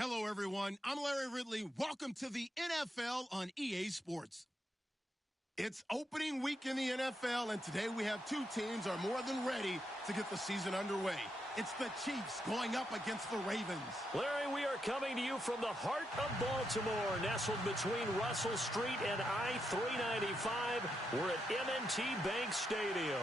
Hello, everyone. I'm Larry Ridley. Welcome to the NFL on EA Sports. It's opening week in the NFL, and today we have two teams are more than ready to get the season underway. It's the Chiefs going up against the Ravens. Larry, we are coming to you from the heart of Baltimore, nestled between Russell Street and I-395. We're at M&T Bank Stadium.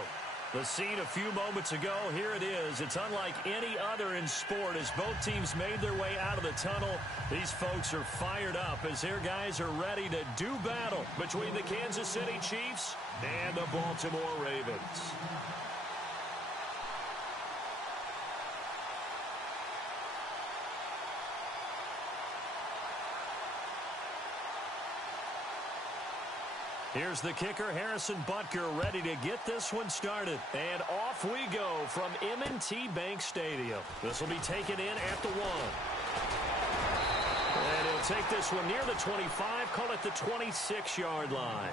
The scene a few moments ago, here it is. It's unlike any other in sport as both teams made their way out of the tunnel. These folks are fired up as their guys are ready to do battle between the Kansas City Chiefs and the Baltimore Ravens. Here's the kicker, Harrison Butker, ready to get this one started. And off we go from M&T Bank Stadium. This will be taken in at the 1. And he'll take this one near the 25, call it the 26-yard line.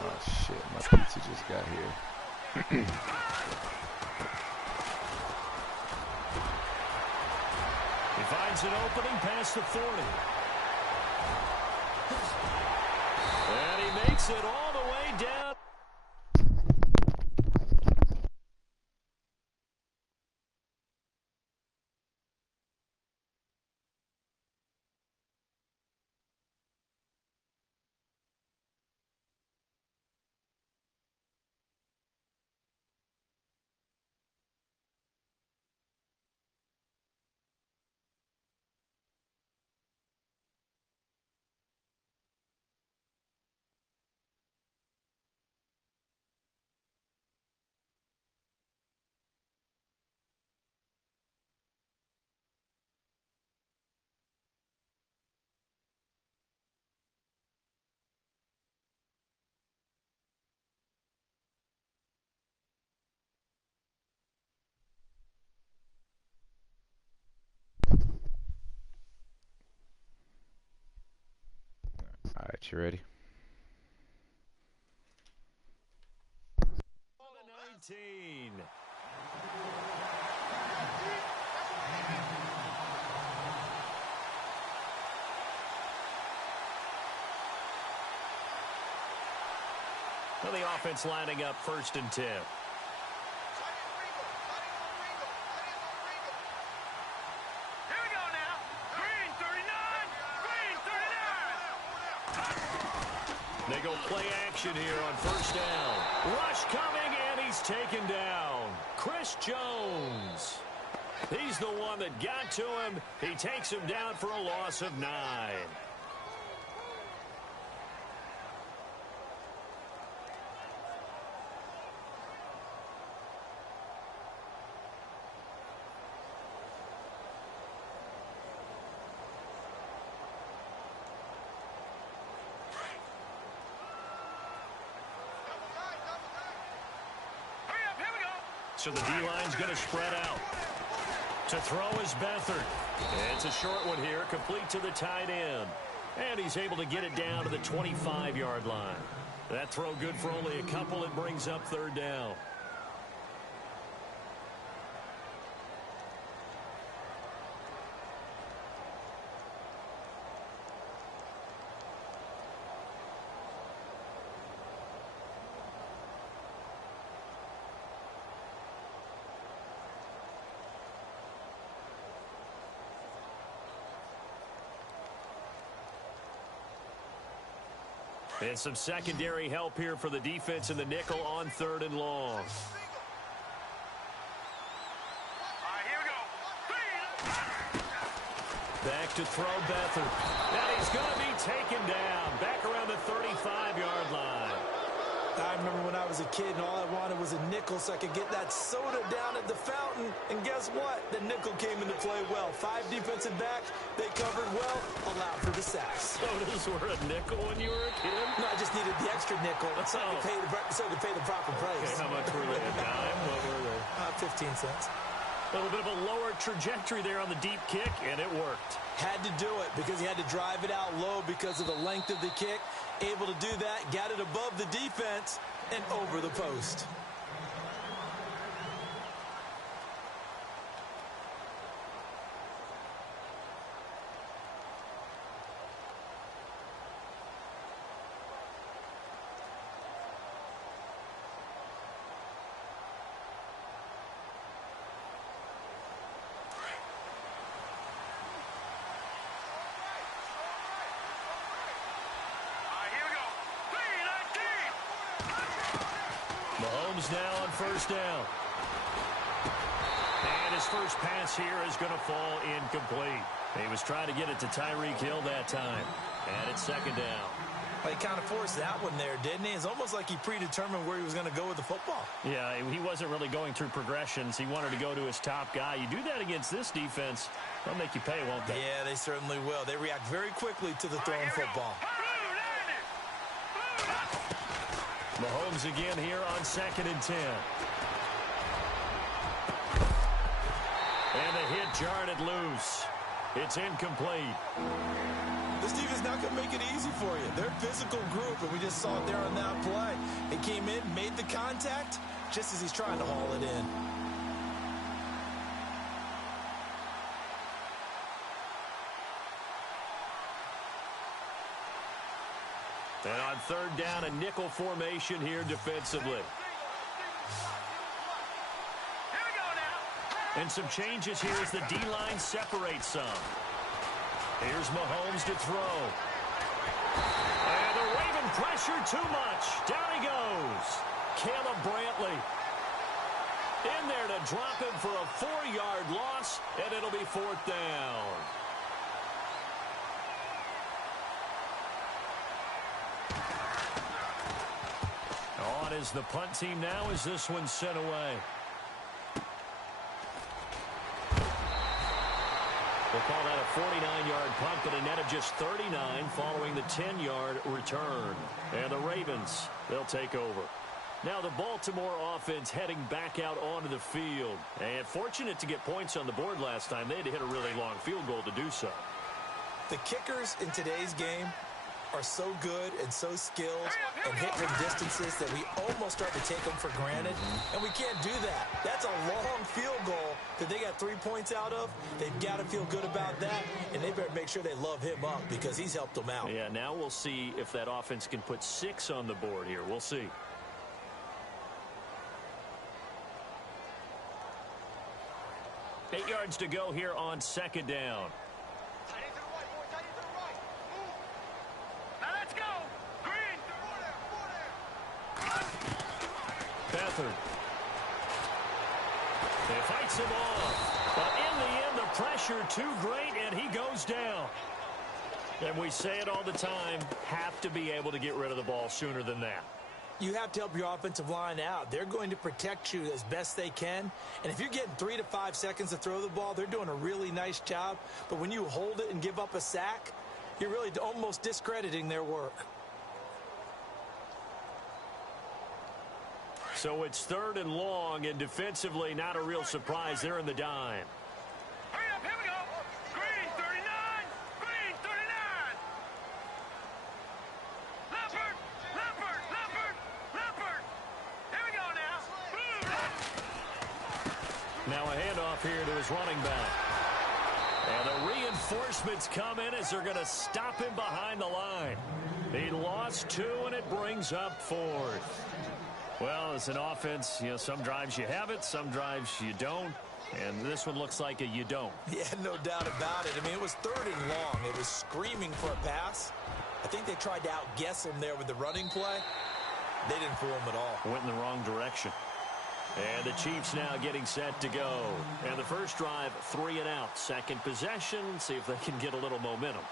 Oh shit, my pizza just got here. He finds an opening past the 40. And he makes it all the way down. All right, you ready? 19. Well, the offense lining up 1st and 10. They go play action here on 1st down. Rush coming, and he's taken down. Chris Jones. He's the one that got to him. He takes him down for a loss of 9. So the D-line's going to spread out. To throw is Beathard. It's a short one here, complete to the tight end. And he's able to get it down to the 25-yard line. That throw good for only a couple. It brings up 3rd down. And some secondary help here for the defense in the nickel on 3rd and long. Back to throw Beathard. And he's going to be taken down back around the 35-yard line. I remember when I was a kid and all I wanted was a nickel so I could get that soda down at the fountain. And guess what? The nickel came into play well. 5 defensive backs, they covered well, allowed for the sacks. Sodas were a nickel when you were a kid? No, I just needed the extra nickel so I could pay the proper price. Okay, how much were they? A dime? What were they? 15 cents. A little bit of a lower trajectory there on the deep kick, and it worked. Had to do it because he had to drive it out low because of the length of the kick. Able to do that, got it above the defense and over the post. Mahomes now on first down. And his first pass here is going to fall incomplete. He was trying to get it to Tyreek Hill that time. And it's second down. Well, he kind of forced that one there, didn't he? It's almost like he predetermined where he was going to go with the football. Yeah, he wasn't really going through progressions. He wanted to go to his top guy. You do that against this defense, they'll make you pay, won't they? Yeah, they certainly will. They react very quickly to the thrown football. Mahomes again here on 2nd and 10. And the hit jarred it loose. It's incomplete. This defense not going to make it easy for you. They're a physical group, and we just saw it there on that play. They came in, made the contact, just as he's trying to haul it in. And on 3rd down, a nickel formation here defensively. And some changes here as the D-line separates some. Here's Mahomes to throw. And the Raven pressure too much. Down he goes. Caleb Brantley in there to drop him for a 4-yard loss, and it'll be 4th down. On is the punt team now as this one's sent away. We'll call that a 49-yard punt, but a net of just 39 following the 10-yard return. And the Ravens, they'll take over. Now the Baltimore offense heading back out onto the field. And fortunate to get points on the board last time. They had to hit a really long field goal to do so. The kickers in today's game are so good and so skilled and hit from distances that we almost start to take them for granted, and we can't do that. That's a long field goal that they got 3 points out of. They've got to feel good about that, and they better make sure they love him up because he's helped them out. Yeah, now we'll see if that offense can put 6 on the board here. We'll see. Eight yards to go here on 2nd down. Beathard. He fights him off. But in the end, the pressure too great, and he goes down. And we say it all the time, have to be able to get rid of the ball sooner than that. You have to help your offensive line out. They're going to protect you as best they can. And if you're getting 3 to 5 seconds to throw the ball, they're doing a really nice job. But when you hold it and give up a sack, you're really almost discrediting their work. So it's 3rd and long, and defensively, not a real surprise. They're in the dime. Hurry up, here we go. Green, 39. Green, 39. Leopard, Leopard, Leopard, Leopard. Here we go now. Now a handoff here to his running back. And the reinforcements come in as they're going to stop him behind the line. He lost 2, and it brings up 4th. Well, it's an offense, some drives you have it, some drives you don't. And this one looks like a you don't. Yeah, no doubt about it. I mean, it was 3rd and long. It was screaming for a pass. I think they tried to outguess him there with the running play. They didn't fool him at all. Went in the wrong direction. And the Chiefs now getting set to go. And the first drive, 3 and out. Second possession, see if they can get a little momentum.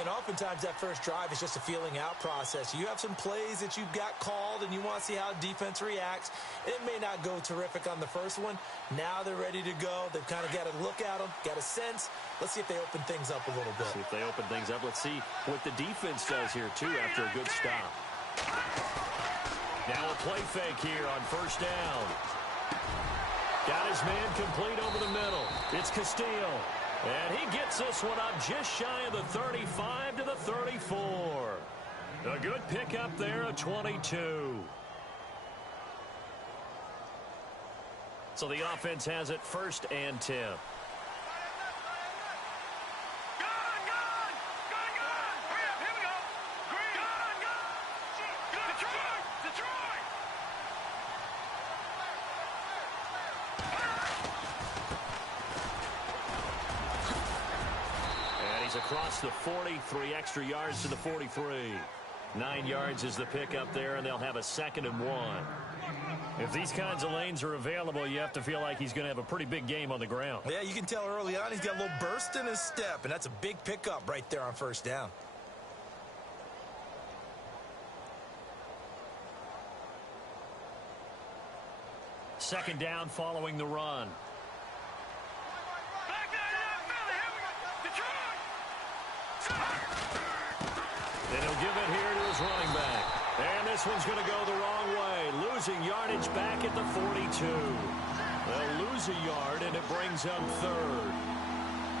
And oftentimes that first drive is just a feeling out process. You have some plays that you've got called and you want to see how defense reacts. It may not go terrific on the first one. Now they're ready to go. They've kind of got to look at them, got a sense. Let's see if they open things up a little bit. See if they open things up. Let's see what the defense does here, too, after a good stop. Now a play fake here on first down. Got his man complete over the middle. It's Castillo. And he gets this one up just shy of the 35 to the 34. A good pickup there, a 22. So the offense has it 1st and 10. Across the 43 extra yards to the 43. 9 yards is the pickup there, and they'll have a 2nd and 1. If these kinds of lanes are available, you have to feel like he's going to have a pretty big game on the ground. Yeah, you can tell early on he's got a little burst in his step, and that's a big pickup right there on first down. Second down following the run. And he'll give it here to his running back. And this one's going to go the wrong way. Losing yardage back at the 42. They'll lose a yard, and it brings up 3rd.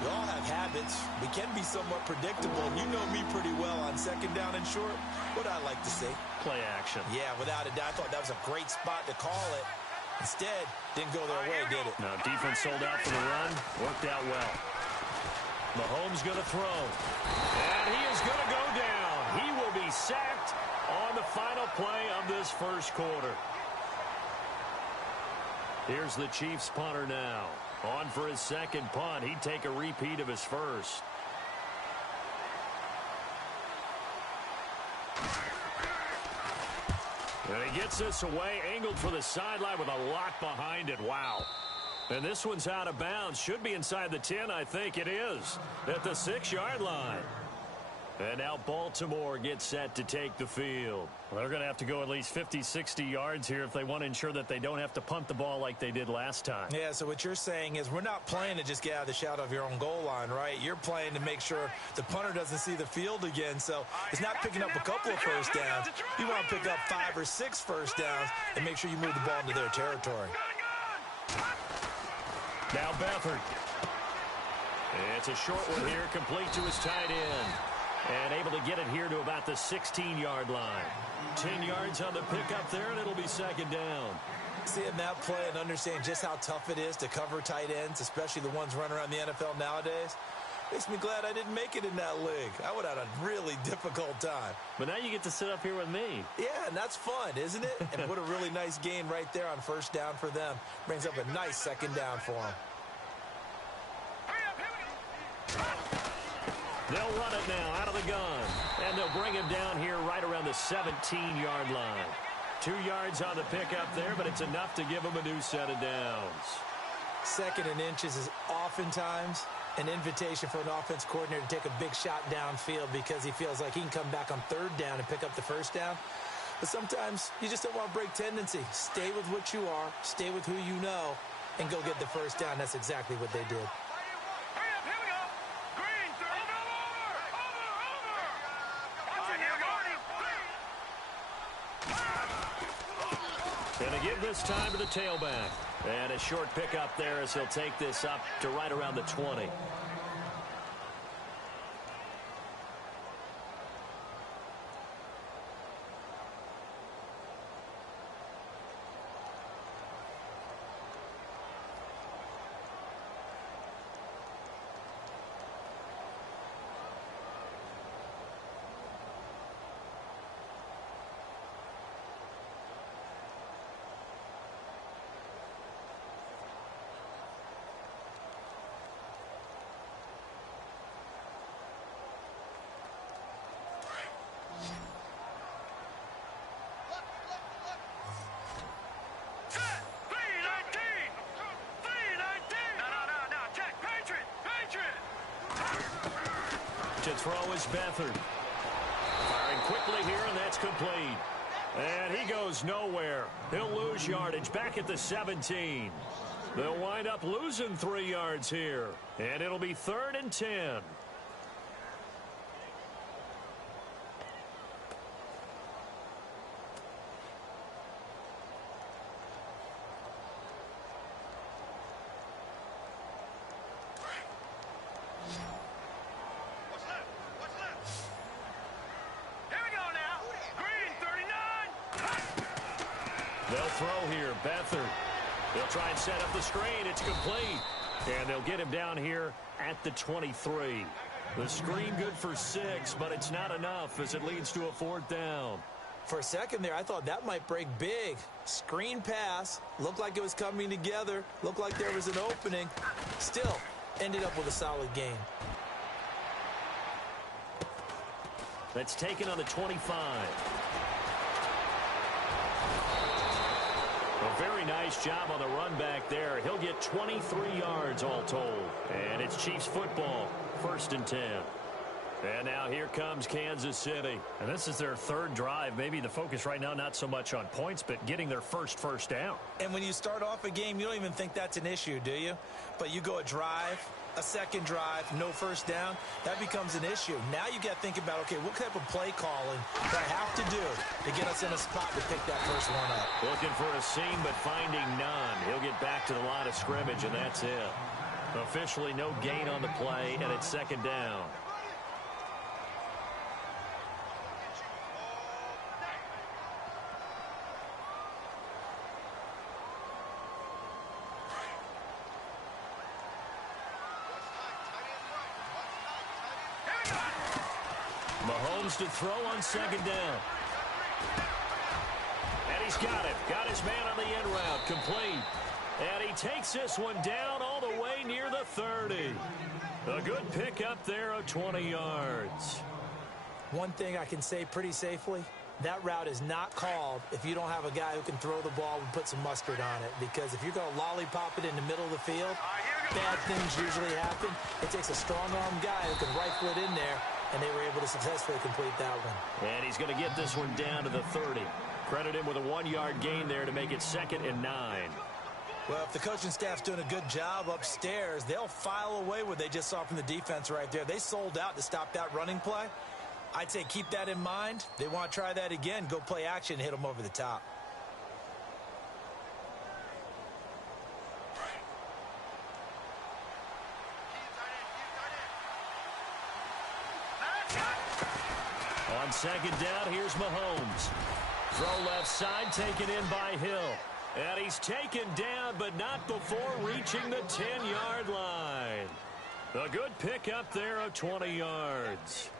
We all have habits. We can be somewhat predictable. And you know me pretty well on 2nd down and short. What I like to see. Play action. Yeah, without a doubt. I thought that was a great spot to call it. Instead, didn't go their way, did it? Now, defense sold out for the run. Worked out well. Mahomes going to throw. And he is going to go down. He will be sacked on the final play of this first quarter. Here's the Chiefs punter now. On for his 2nd punt. He'd take a repeat of his first. And he gets this away, angled for the sideline with a lot behind it. Wow. And this one's out of bounds. Should be inside the 10, I think it is. At the 6-yard line. And now Baltimore gets set to take the field. Well, they're going to have to go at least 50, 60 yards here if they want to ensure that they don't have to punt the ball like they did last time. Yeah, so what you're saying is we're not playing to just get out of the shadow of your own goal line, right? You're playing to make sure the punter doesn't see the field again. So it's not picking up a couple of first downs. You want to pick up 5 or 6 first downs and make sure you move the ball into their territory. Now Beathard. It's a short one here, complete to his tight end. And able to get it here to about the 16-yard line. 10 yards on the pickup there, and it'll be 2nd down. Seeing that play and understanding just how tough it is to cover tight ends, especially the ones running around the NFL nowadays, makes me glad I didn't make it in that league. I would have had a really difficult time. But now you get to sit up here with me. Yeah, and that's fun, isn't it? And what a really nice gain right there on first down for them. Brings up a nice 2nd down for them. They'll run it now out of the gun. And they'll bring him down here right around the 17-yard line. 2 yards on the pickup there, but it's enough to give him a new set of downs. 2nd and inches is oftentimes an invitation for an offense coordinator to take a big shot downfield because he feels like he can come back on 3rd down and pick up the first down. But sometimes you just don't want to break tendency. Stay with what you are, stay with who you know, and go get the first down. That's exactly what they did. And to give this time to the tailback. And a short pickup there as he'll take this up to right around the 20. To throw is Beathard. Firing quickly here, and that's complete. And he goes nowhere. He'll lose yardage back at the 17. They'll wind up losing 3 yards here. And it'll be 3rd and 10. They'll throw here. Beathard. They'll try and set up the screen. It's complete. And they'll get him down here at the 23. The screen good for 6, but it's not enough as it leads to a 4th down. For a second there, I thought that might break big. Screen pass. Looked like it was coming together. Looked like there was an opening. Still, ended up with a solid gain. That's taken on the 25. A very nice job on the run back there. He'll get 23 yards all told. And it's Chiefs football, 1st and 10. And now here comes Kansas City. And this is their 3rd drive. Maybe the focus right now not so much on points, but getting their first down. And when you start off a game, you don't even think that's an issue, do you? But you go a drive, a second drive, no 1st down, that becomes an issue. Now you got to think about, okay, what type of play calling do I have to do to get us in a spot to pick that first one up? Looking for a seam, but finding none. He'll get back to the line of scrimmage, and that's it. Officially no gain on the play, and it's 2nd down. Mahomes to throw on 2nd down. And he's got it. Got his man on the end route. Complete. And he takes this one down all the way near the 30. A good pickup there of 20 yards. One thing I can say pretty safely, that route is not called if you don't have a guy who can throw the ball and put some mustard on it. Because if you're going to lollipop it in the middle of the field, bad things usually happen. It takes a strong-arm guy who can rifle it in there, and they were able to successfully complete that one. And he's going to get this one down to the 30. Credit him with a 1-yard gain there to make it 2nd and 9. Well, if the coaching staff's doing a good job upstairs, they'll file away what they just saw from the defense right there. They sold out to stop that running play. I'd say keep that in mind. They want to try that again. Go play action and hit them over the top. On 2nd down, here's Mahomes. Throw left side, taken in by Hill. And he's taken down, but not before reaching the 10-yard line. A good pickup there of 20 yards.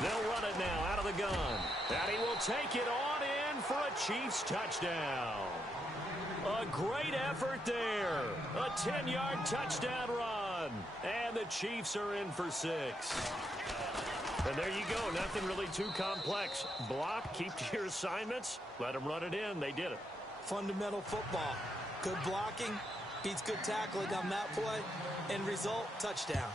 They'll run it now out of the gun. And he will take it on in for a Chiefs touchdown. A great effort there. A 10-yard touchdown run. And the Chiefs are in for 6. And there you go. Nothing really too complex. Block, keep to your assignments. Let them run it in. They did it. Fundamental football. Good blocking. Beats good tackling on that play. End result, touchdown.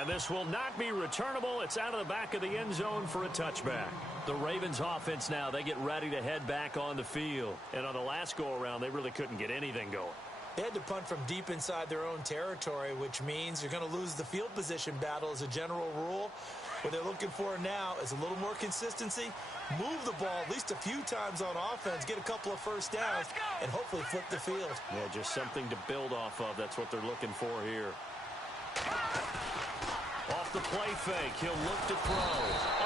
And this will not be returnable. It's out of the back of the end zone for a touchback. The Ravens offense now, they get ready to head back on the field. And on the last go-around, they really couldn't get anything going. They had to punt from deep inside their own territory, which means you're going to lose the field position battle as a general rule. What they're looking for now is a little more consistency, move the ball at least a few times on offense, get a couple of 1st downs, and hopefully flip the field. Yeah, just something to build off of. That's what they're looking for here. Off the play fake, he'll look to throw.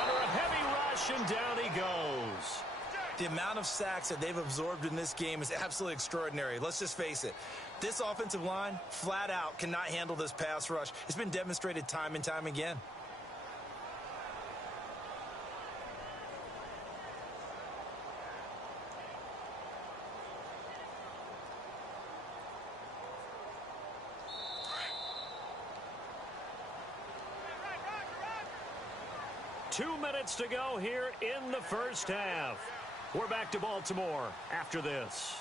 Under a heavy rush, and down he goes. The amount of sacks that they've absorbed in this game is absolutely extraordinary. Let's just face it. This offensive line, flat out, cannot handle this pass rush. It's been demonstrated time and time again. 2 minutes to go here in the first half. We're back to Baltimore after this.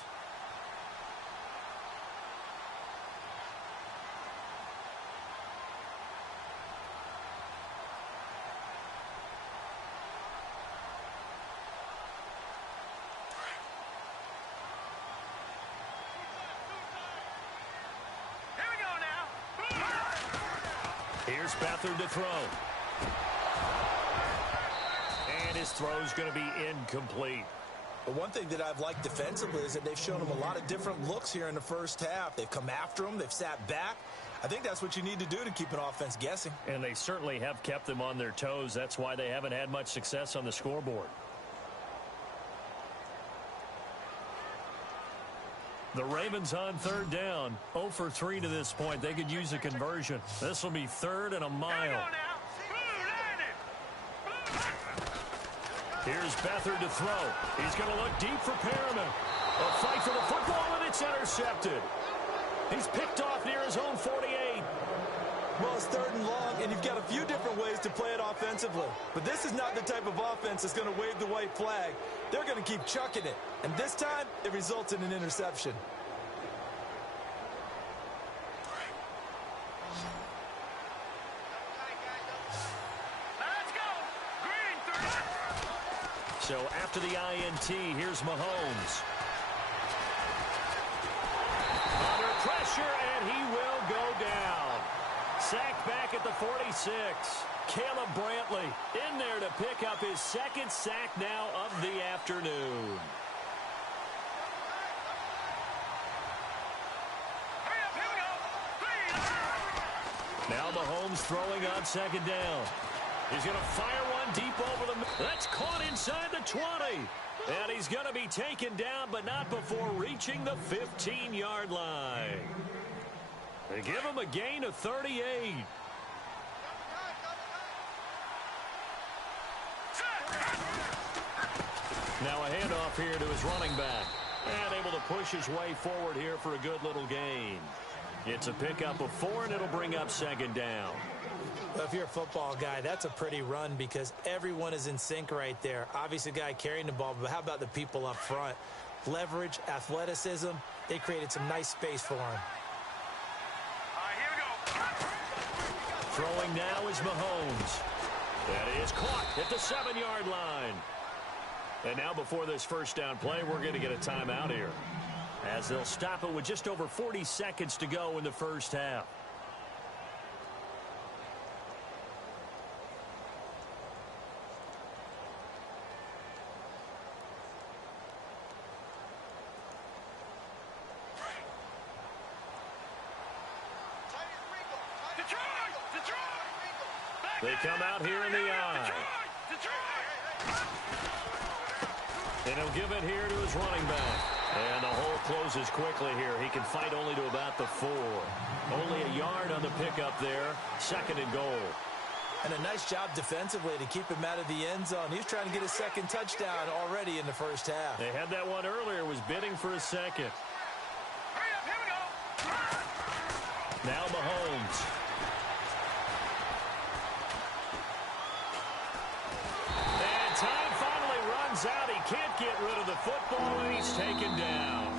Here's Beathard to throw. And his throw's going to be incomplete. But one thing that I've liked defensively is that they've shown him a lot of different looks here in the first half. They've come after him. They've sat back. I think that's what you need to do to keep an offense guessing. And they certainly have kept them on their toes. That's why they haven't had much success on the scoreboard. The Ravens on third down. 0 for 3 to this point. They could use a conversion. This will be 3rd and a mile. Here's Beathard to throw. He's going to look deep for Perriman. A fight for the football, and it's intercepted. He's picked off near his own 48. Well, it's 3rd and long, and you've got a few different ways to play it offensively. But this is not the type of offense that's going to wave the white flag. They're going to keep chucking it. And this time, it results in an interception. So after the INT, here's Mahomes. Under pressure, and he will go down. Sacked back at the 46. Caleb Brantley in there to pick up his 2nd sack now of the afternoon. Now Mahomes throwing on 2nd down. He's going to fire one deep over the middle. That's caught inside the 20. And he's going to be taken down, but not before reaching the 15-yard line. They give him a gain of 38. Now a handoff here to his running back. And able to push his way forward here for a good little gain. It's a pickup of 4, and it'll bring up 2nd down. Well, if you're a football guy, that's a pretty run because everyone is in sync right there. Obviously, the guy carrying the ball, but how about the people up front? Leverage, athleticism, they created some nice space for him. Here we go. Throwing now is Mahomes. That is caught at the 7-yard line. And now before this first down play, we're going to get a timeout here, as they'll stop it with just over 40 seconds to go in the first half. They come out here in the eye. And he'll give it here to his running back. And the hole closes quickly here. He can fight only to about the 4. Only a yard on the pickup there. 2nd and goal. And a nice job defensively to keep him out of the end zone. He was trying to get a 2nd touchdown already in the first half. They had that one earlier, was bidding for a 2nd. Here we go. Now Mahomes. And time finally runs out. He can't get rid of the football, and he's taken down.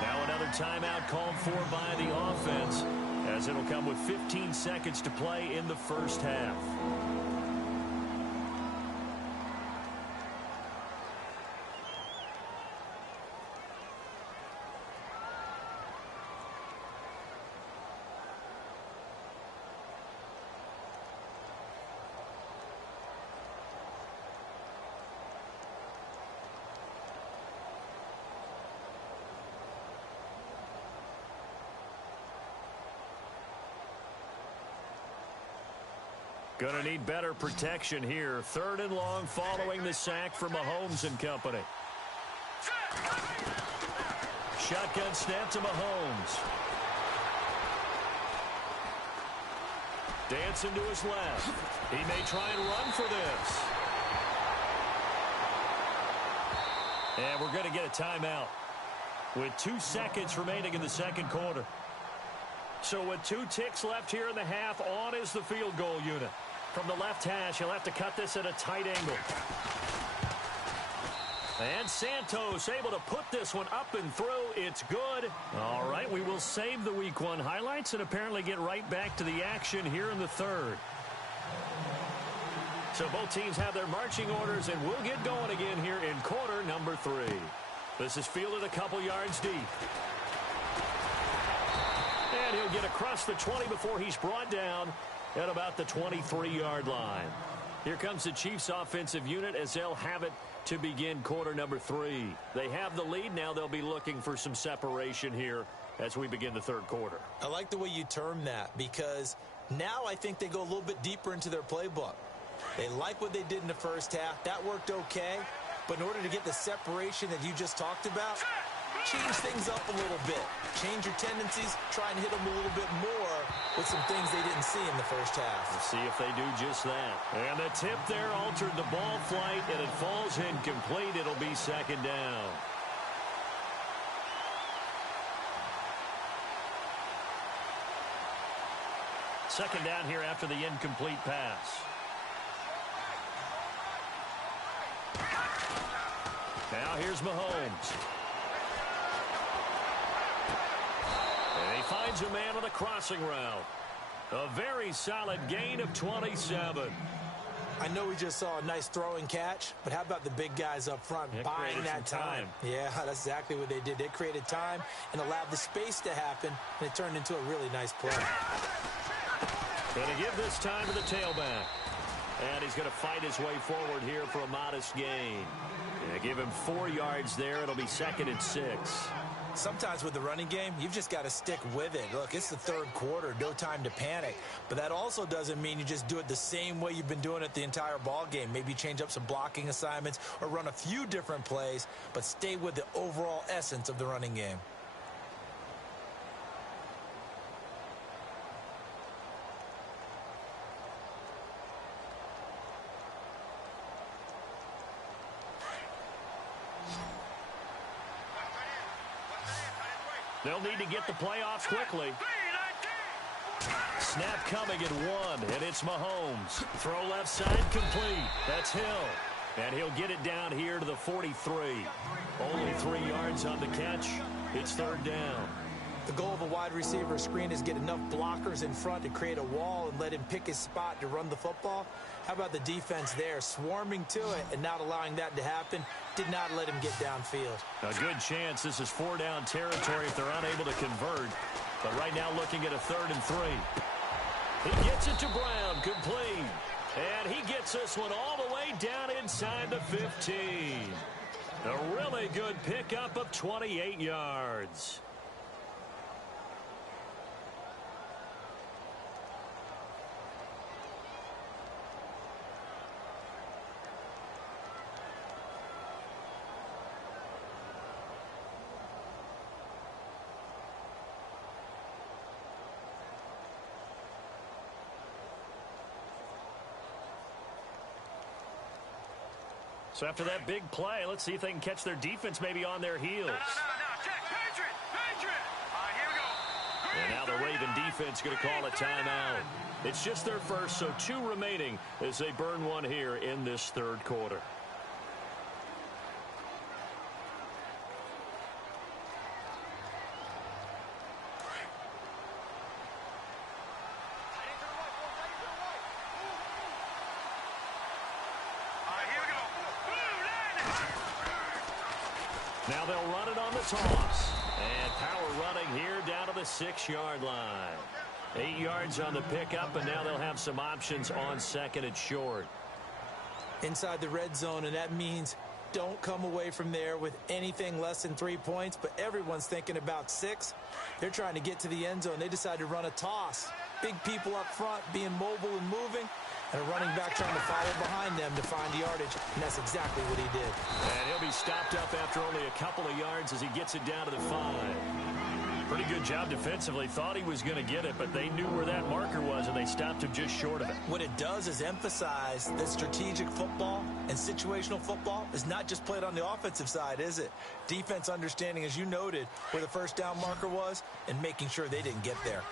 Now another timeout called for by the offense, as it'll come with 15 seconds to play in the first half. Going to need better protection here. 3rd and long following the sack from Mahomes and company. Shotgun snap to Mahomes. Dancing to his left. He may try and run for this. And we're going to get a timeout with 2 seconds remaining in the second quarter. So with 2 ticks left here in the half, on is the field goal unit. from the left hash. He'll have to cut this at a tight angle. And Santos able to put this one up and through. It's good. All right, we will save the Week 1 highlights and apparently get right back to the action here in the third. So both teams have their marching orders, and we'll get going again here in quarter number 3. This is fielded a couple yards deep. And he'll get across the 20 before he's brought down at about the 23-yard line. Here comes the Chiefs offensive unit as they'll have it to begin quarter number 3. They have the lead. Now they'll be looking for some separation here as we begin the third quarter. I like the way you term that, because now I think they go a little bit deeper into their playbook. They like what they did in the first half. That worked okay. But in order to get the separation that you just talked about, change things up a little bit. Change your tendencies. Try and hit them a little bit more with some things they didn't see in the first half. We'll see if they do just that. And the tip there altered the ball flight, and it falls incomplete. It'll be second down. Second down here after the incomplete pass. Now here's Mahomes. And he finds a man on a crossing route. A very solid gain of 27. I know we just saw a nice throwing catch, but how about the big guys up front buying that time? Yeah, that's exactly what they did. They created time and allowed the space to happen, and it turned into a really nice play. Going to give this time to the tailback. And he's going to fight his way forward here for a modest gain. Yeah, give him 4 yards there. It'll be 2nd and 6. Sometimes with the running game, you've just got to stick with it. Look, it's the third quarter, no time to panic. But that also doesn't mean you just do it the same way you've been doing it the entire ball game. Maybe change up some blocking assignments or run a few different plays, but stay with the overall essence of the running game. They'll need to get the playoffs quickly. Snap coming at 1, and it's Mahomes. Throw left side complete. That's Hill. And he'll get it down here to the 43. Only 3 yards on the catch. It's third down. The goal of a wide receiver screen is get enough blockers in front to create a wall and let him pick his spot to run the football. How about the defense there, swarming to it and not allowing that to happen? Did not let him get downfield. A good chance this is 4-down territory if they're unable to convert. But right now looking at a 3rd and 3. He gets it to Brown, complete. And he gets this one all the way down inside the 15. A really good pickup of 28 yards. So after that big play, let's see if they can catch their defense maybe on their heels. Check, Patriot. Here we go. And now the Raven defense going to call a timeout. It's just their first, so 2 remaining as they burn one here in this third quarter. Now they'll run it on the toss. And power running here down to the 6-yard line. 8 yards on the pickup, and now they'll have some options on 2nd and short. Inside the red zone, and that means don't come away from there with anything less than 3 points, but everyone's thinking about 6. They're trying to get to the end zone. They decide to run a toss. Big people up front being mobile and moving, and a running back trying to follow behind them to find the yardage, and that's exactly what he did. And he'll be stopped up after only a couple of yards as he gets it down to the 5. Pretty good job defensively. Thought he was going to get it, but they knew where that marker was, and they stopped him just short of it. What it does is emphasize that strategic football and situational football is not just played on the offensive side, is it? Defense understanding, as you noted, where the first down marker was and making sure they didn't get there.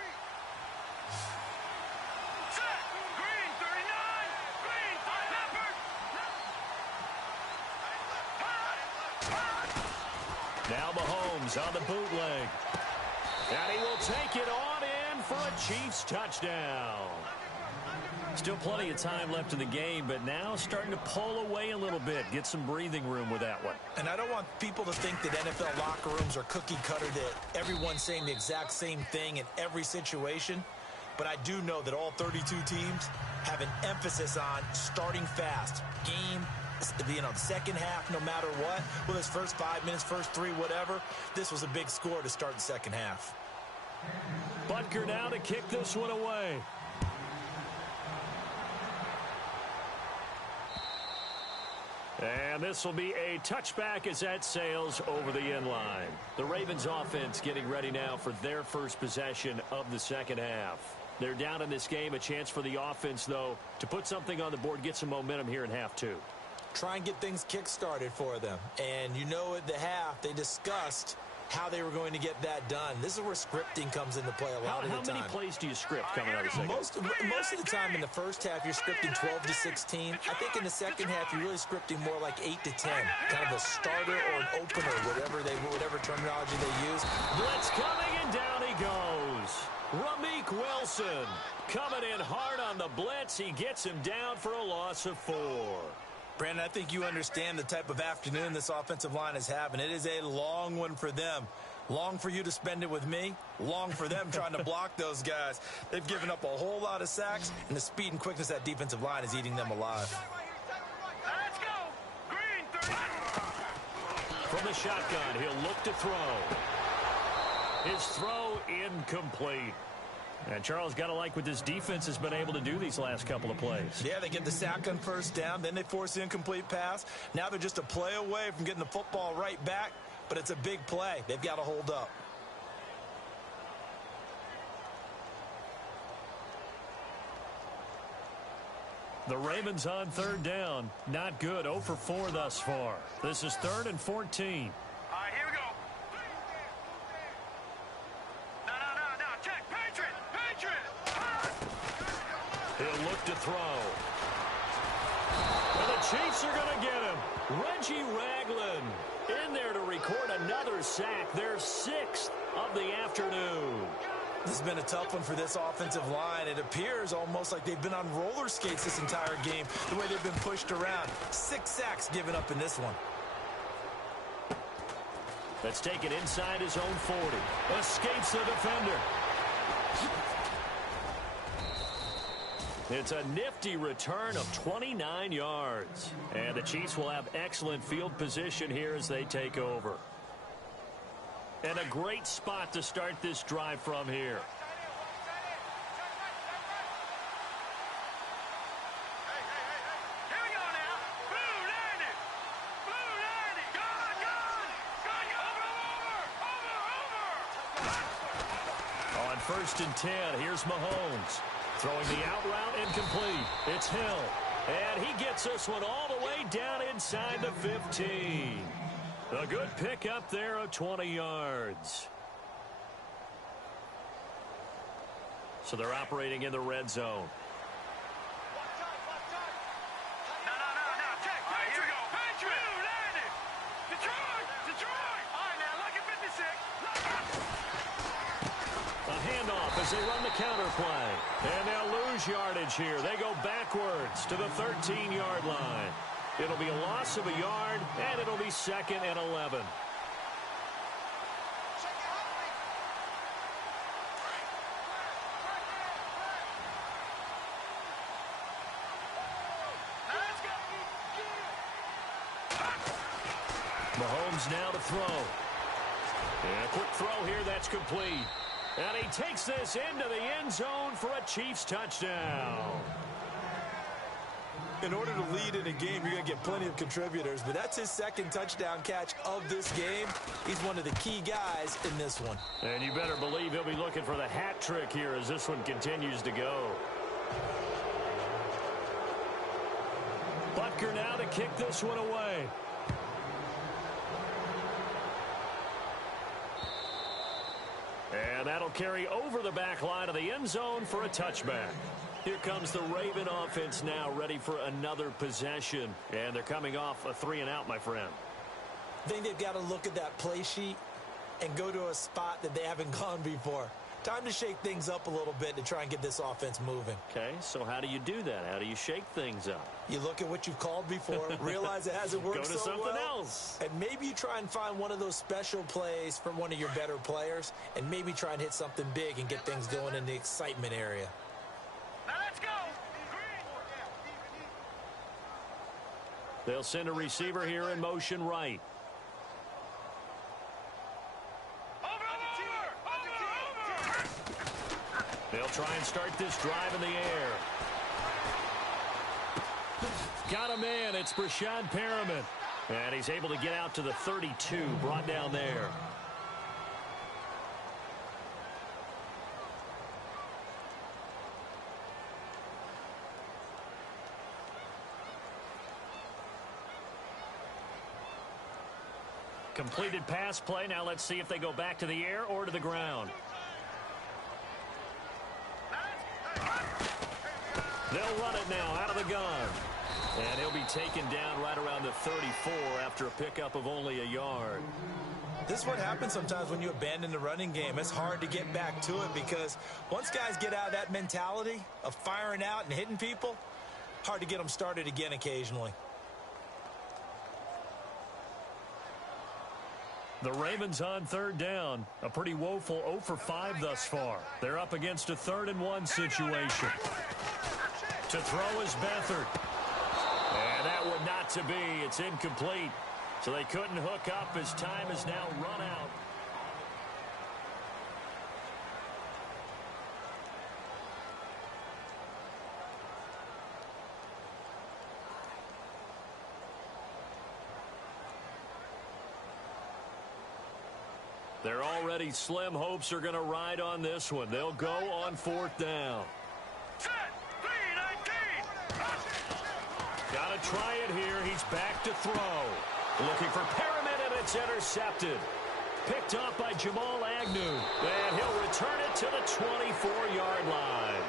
Green 39. Now Mahomes on the bootleg. And he will take it on in for a Chiefs touchdown. Still plenty of time left in the game, but now starting to pull away a little bit. Get some breathing room with that one. And I don't want people to think that NFL locker rooms are cookie cutter, that everyone's saying the exact same thing in every situation. But I do know that all 32 teams have an emphasis on starting fast. Game, the second half, no matter what. Well, this first 5 minutes, first 3, whatever. This was a big score to start the second half. Butker now to kick this one away. And this will be a touchback as that sails over the end line. The Ravens offense getting ready now for their first possession of the second half. They're down in this game. A chance for the offense, though, to put something on the board, get some momentum here in half two. Try and get things kick-started for them. And you know at the half, they discussed how they were going to get that done. This is where scripting comes into play a lot of the time. How many plays do you script coming out of the second? Most of the time in the first half, you're scripting 12 to 16. I think in the second half, you're really scripting more like 8 to 10. Kind of a starter or an opener, whatever terminology they use. Blitz coming, and down he goes. Ramik Wilson coming in hard on the blitz. He gets him down for a loss of 4. Brandon, I think you understand the type of afternoon this offensive line is having. It is a long one for them. Long for you to spend it with me. Long for them trying to block those guys. They've given up a whole lot of sacks, and the speed and quickness of that defensive line is eating them alive. Let's go. Green 30. From the shotgun, he'll look to throw. His throw incomplete. And Charles, got to like what this defense has been able to do these last couple of plays. Yeah, they get the sack on first down, then they force the incomplete pass. Now they're just a play away from getting the football right back, but it's a big play. They've got to hold up. The Ravens on third down. Not good. 0 for 4 thus far. This is 3rd and 14. All right, here we go. No. Check. Patriot. He'll look to throw. And the Chiefs are going to get him. Reggie Ragland in there to record another sack. Their 6th of the afternoon. This has been a tough one for this offensive line. It appears almost like they've been on roller skates this entire game, the way they've been pushed around. 6 sacks given up in this one. Let's take it inside his own 40. Escapes the defender. It's a nifty return of 29 yards. And the Chiefs will have excellent field position here as they take over. And a great spot to start this drive from here. Here we go now. Blue landed. Gone. Over. On 1st and 10, here's Mahomes. Throwing the out route incomplete. It's Hill. And he gets this one all the way down inside the 15. A good pickup there of 20 yards. So they're operating in the red zone. No. Check. All right, here we go. Patriot. Blue landed. Detroit. All right, now, look at 56. A handoff as they run the counter play. And they'll lose yardage here. They go backwards to the 13-yard line. It'll be a loss of a yard, and it'll be 2nd and 11. Mahomes now to throw. And a quick throw here, that's complete. And he takes this into the end zone for a Chiefs touchdown. In order to lead in a game, you're going to get plenty of contributors, but that's his 2nd touchdown catch of this game. He's one of the key guys in this one. And you better believe he'll be looking for the hat trick here as this one continues to go. Butker now to kick this one away. And that'll carry over the back line of the end zone for a touchback. Here comes the Raven offense now ready for another possession. And they're coming off a 3-and-out, my friend. I think they've got to look at that play sheet and go to a spot that they haven't gone before. Time to shake things up a little bit to try and get this offense moving. Okay, so how do you do that? How do you shake things up? You look at what you've called before, realize it hasn't worked Go to so something well, else. and maybe you try and find one of those special plays from one of your better players, and maybe try and hit something big and get things going in the excitement area. Now let's go. They'll send a receiver here in motion right. They'll try and start this drive in the air. Got a man. It's Brashad Perriman. And he's able to get out to the 32, brought down there. Completed pass play. Now let's see if they go back to the air or to the ground. They'll run it now out of the gun. And he'll be taken down right around the 34 after a pickup of only a yard. This is what happens sometimes when you abandon the running game. It's hard to get back to it because once guys get out of that mentality of firing out and hitting people, hard to get them started again occasionally. The Ravens on third down. A pretty woeful 0 for 5 thus far. They're up against a 3rd-and-1 situation. To throw is Beathard. And that would not to be. It's incomplete. So they couldn't hook up as time is now run out. They're already slim hopes are going to ride on this one. They'll go on 4th down. Set. 3-19. Got to try it here. He's back to throw. Looking for Perriman, and it's intercepted. Picked off by Jamal Agnew. And he'll return it to the 24-yard line.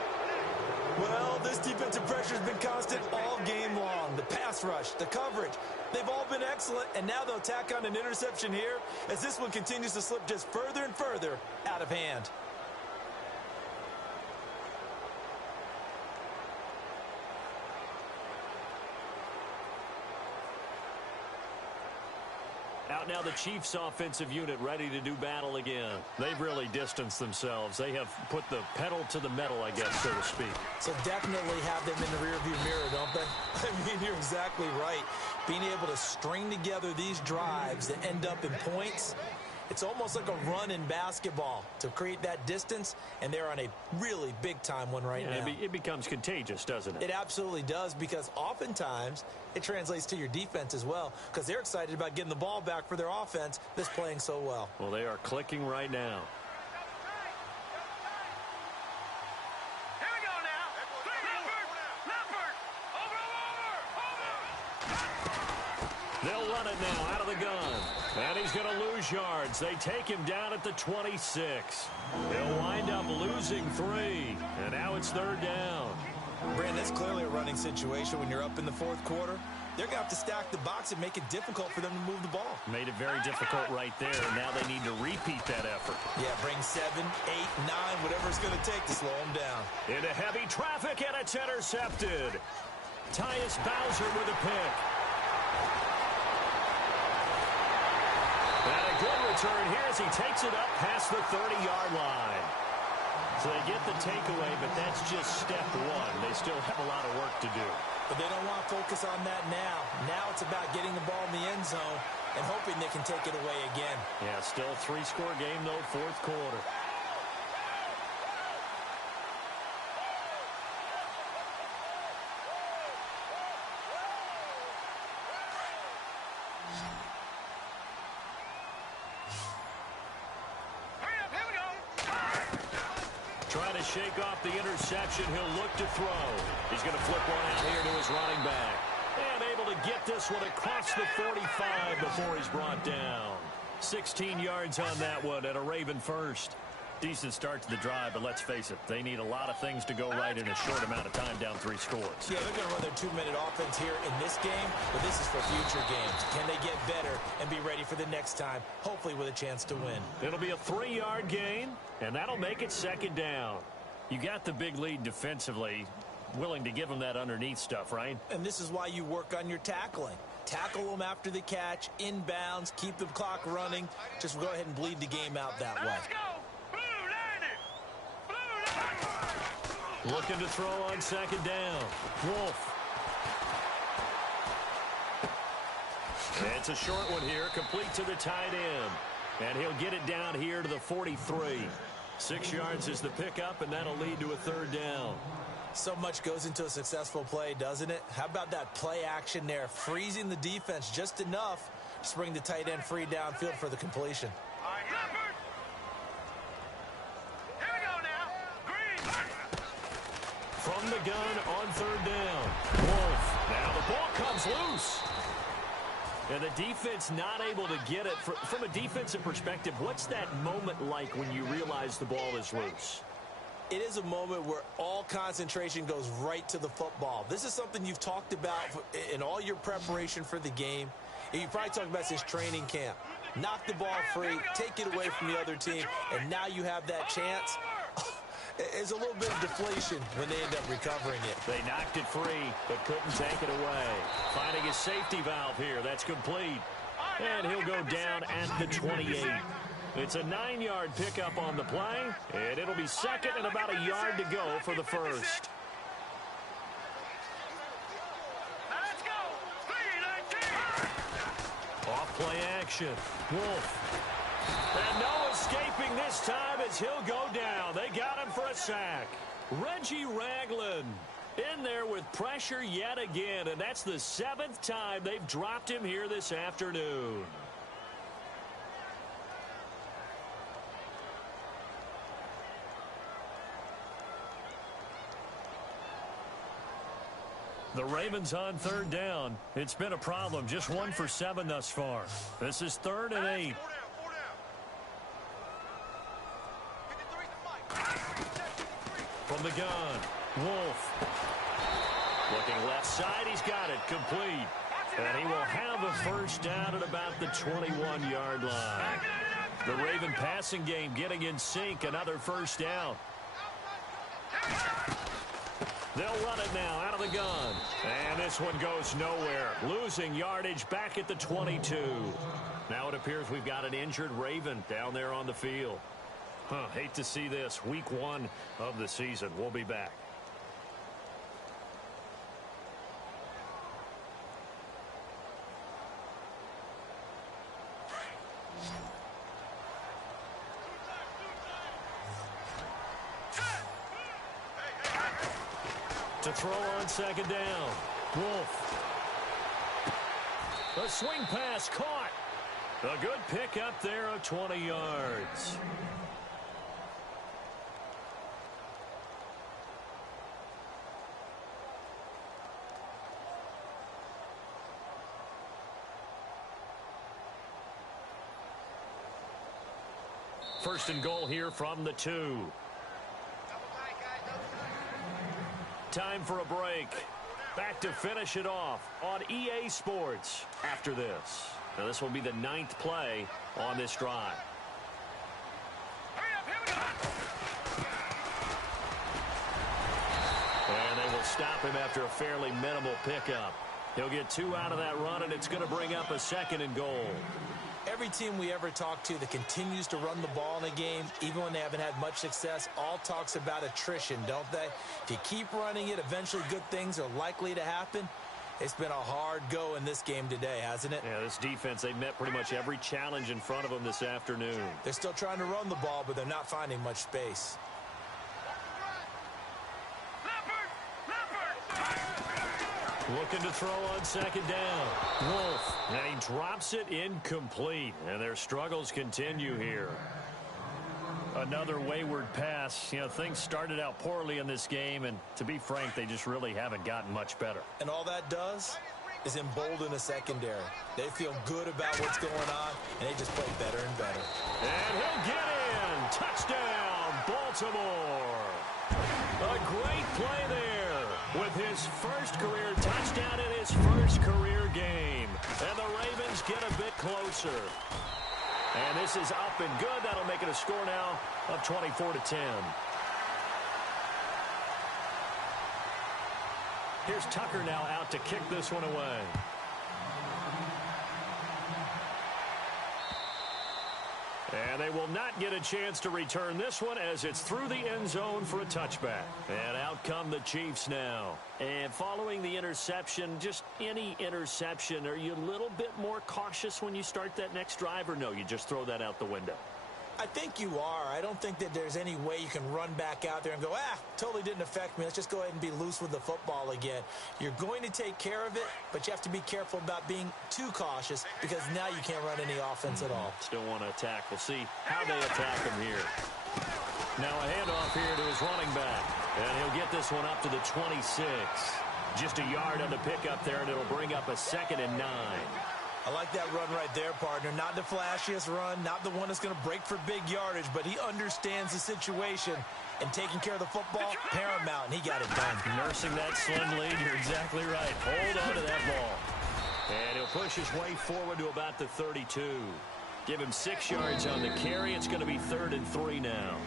Well, this defensive pressure has been constant all game long. The pass rush, the coverage, they've all been excellent, and now they'll tack on an interception here as this one continues to slip just further and further out of hand. Out now the Chiefs offensive unit ready to do battle again. They've really distanced themselves. They have put the pedal to the metal, I guess, so to speak. So definitely have them in the rearview mirror, don't they? I mean, you're exactly right. Being able to string together these drives that end up in points, it's almost like a run in basketball to create that distance, and they're on a really big-time one right now. It becomes contagious, doesn't it? It absolutely does, because oftentimes it translates to your defense as well, because they're excited about getting the ball back for their offense that's playing so well. Well, they are clicking right now. Here we go now. Leopard. Over. They'll run it now out of the gun. And he's going to lose yards. They take him down at the 26. They'll wind up losing 3. And now it's 3rd down. Brandon, that's clearly a running situation when you're up in the 4th quarter. They're going to have to stack the box and make it difficult for them to move the ball. Made it very difficult right there. Now they need to repeat that effort. Yeah, bring 7, 8, 9, whatever it's going to take to slow them down. Into heavy traffic, and it's intercepted. Tyus Bowser with a pick. And a good return here as he takes it up past the 30-yard line. So they get the takeaway, but that's just step 1. They still have a lot of work to do. But they don't want to focus on that now. Now it's about getting the ball in the end zone and hoping they can take it away again. Yeah, still a 3-score game, though, 4th quarter. Trying to shake off the interception. He'll look to throw. He's going to flip one out here to his running back. And able to get this one across the 45 before he's brought down. 16 yards on that one and a Raven first. Decent start to the drive, but let's face it, they need a lot of things to go right in a short amount of time, down 3 scores. Yeah, they're going to run their 2-minute offense here in this game, but this is for future games. Can they get better and be ready for the next time, hopefully with a chance to win? It'll be a 3-yard gain, and that'll make it 2nd down. You got the big lead defensively, willing to give them that underneath stuff, right? And this is why you work on your tackling. Tackle them after the catch, inbounds, keep the clock running. Just go ahead and bleed the game out that way. Let's go. Blue, land it. Blue, land it. Looking to throw on 2nd down. Wolf. It's a short one here, complete to the tight end. And he'll get it down here to the 43. 6 yards is the pickup, and that'll lead to a 3rd down. So much goes into a successful play, doesn't it? How about that play action there, freezing the defense just enough to bring the tight end free downfield for the completion. All right, Leopard. Here we go now. Green. From the gun on 3rd down. Wolf. Now the ball comes loose. And the defense not able to get it. From a defensive perspective, what's that moment like when you realize the ball is loose? It is a moment where all concentration goes right to the football. This is something you've talked about in all your preparation for the game. And you probably talked about since training camp. Knock the ball free, take it away from the other team, and now you have that chance. It's a little bit of deflation when they end up recovering it. They knocked it free, but couldn't take it away. Finding a safety valve here. That's complete. And he'll go down at the 28. It's a 9-yard pickup on the play, and it'll be 2nd and about a yard to go for the 1st. Now let's go. 3-19. Off play action. Wolf. And no escaping this time as he'll go down. They got him for a sack. Reggie Ragland in there with pressure yet again, and that's the 7th time they've dropped him here this afternoon. The Ravens on 3rd down. It's been a problem. Just 1 for 7 thus far. This is 3rd and 8. From the gun, Wolf. Looking left side, he's got it, complete. And he will have a 1st down at about the 21-yard line. The Raven passing game getting in sync, another 1st down. They'll run it now out of the gun. And this one goes nowhere. Losing yardage back at the 22. Now it appears we've got an injured Raven down there on the field. Hate to see this. Week 1 of the season. We'll be back. To throw on 2nd down. Wolf. A swing pass caught. A good pickup there of 20 yards. First and goal here from the 2. Time for a break. Back to finish it off on EA Sports after this. Now this will be the 9th play on this drive. Hurry up, here we go. And they will stop him after a fairly minimal pickup. He'll get 2 out of that run, and it's going to bring up a 2nd and goal. Every team we ever talk to that continues to run the ball in a game, even when they haven't had much success, all talks about attrition, don't they? If you keep running it, eventually good things are likely to happen. It's been a hard go in this game today, hasn't it? Yeah, this defense, they've met pretty much every challenge in front of them this afternoon. They're still trying to run the ball, but they're not finding much space. Looking to throw on 2nd down. Wolf. And he drops it incomplete. And their struggles continue here. Another wayward pass. You know, things started out poorly in this game, and to be frank, they just really haven't gotten much better. And all that does is embolden a secondary. They feel good about what's going on, and they just play better and better. And he'll get in. Touchdown. Baltimore. A great play there with his first career touchdown in his first career game. And the Ravens get a bit closer. And this is up and good. That'll make it a score now of 24-10. Here's Tucker now out to kick this one away. And they will not get a chance to return this one as it's through the end zone for a touchback. And out come the Chiefs now. And following the interception, just any interception, are you a little bit more cautious when you start that next drive, or no, you just throw that out the window? I think you are. I don't think that there's any way you can run back out there and go, totally didn't affect me. Let's just go ahead and be loose with the football again. You're going to take care of it, but you have to be careful about being too cautious because now you can't run any offense at all. Still want to attack. We'll see how they attack him here. Now a handoff here to his running back, and he'll get this one up to the 26. Just a yard on the pickup there, and it'll bring up a 2nd and 9. I like that run right there, partner. Not the flashiest run, not the one that's going to break for big yardage, but he understands the situation, and taking care of the football, paramount, and he got it done. Nursing that slim lead, you're exactly right. Hold on to that ball. And he'll push his way forward to about the 32. Give him 6 yards on the carry. It's going to be 3rd and 3 now.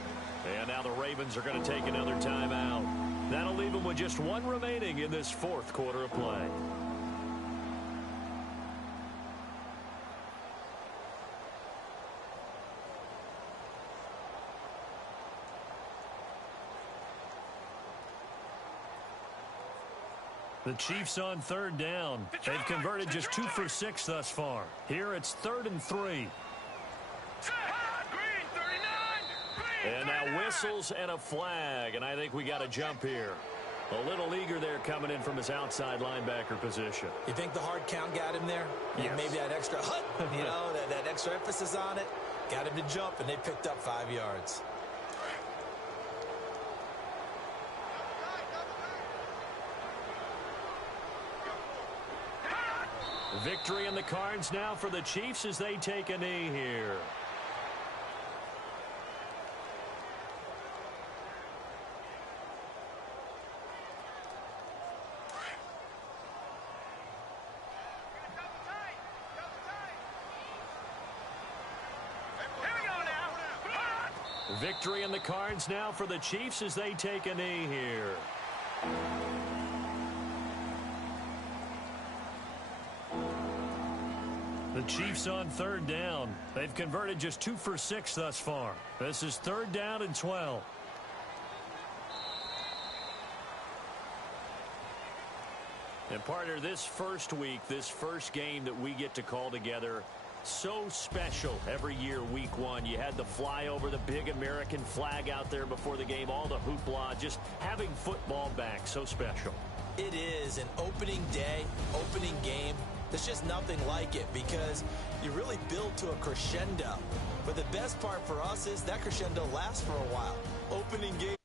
And now the Ravens are going to take another timeout. That'll leave them with just one remaining in this 4th quarter of play. The Chiefs on 3rd down. They've converted just 2 for 6 thus far. Here it's 3rd and 3. And now whistles and a flag, and I think we got a jump here. A little eager there coming in from his outside linebacker position. You think the hard count got him there? Yes. Maybe that extra that extra emphasis on it got him to jump, and they picked up 5 yards. Victory in the cards now for the Chiefs as they take a knee here. Victory in the cards now for the Chiefs as they take a knee here. The Chiefs on 3rd down. They've converted just 2 for 6 thus far. This is 3rd down and 12. And partner, this first week, this first game that we get to call together, so special every year, week 1. You had the flyover, the big American flag out there before the game, all the hoopla, just having football back, so special. It is an opening day, opening game. There's just nothing like it because you really build to a crescendo. But the best part for us is that crescendo lasts for a while. Opening game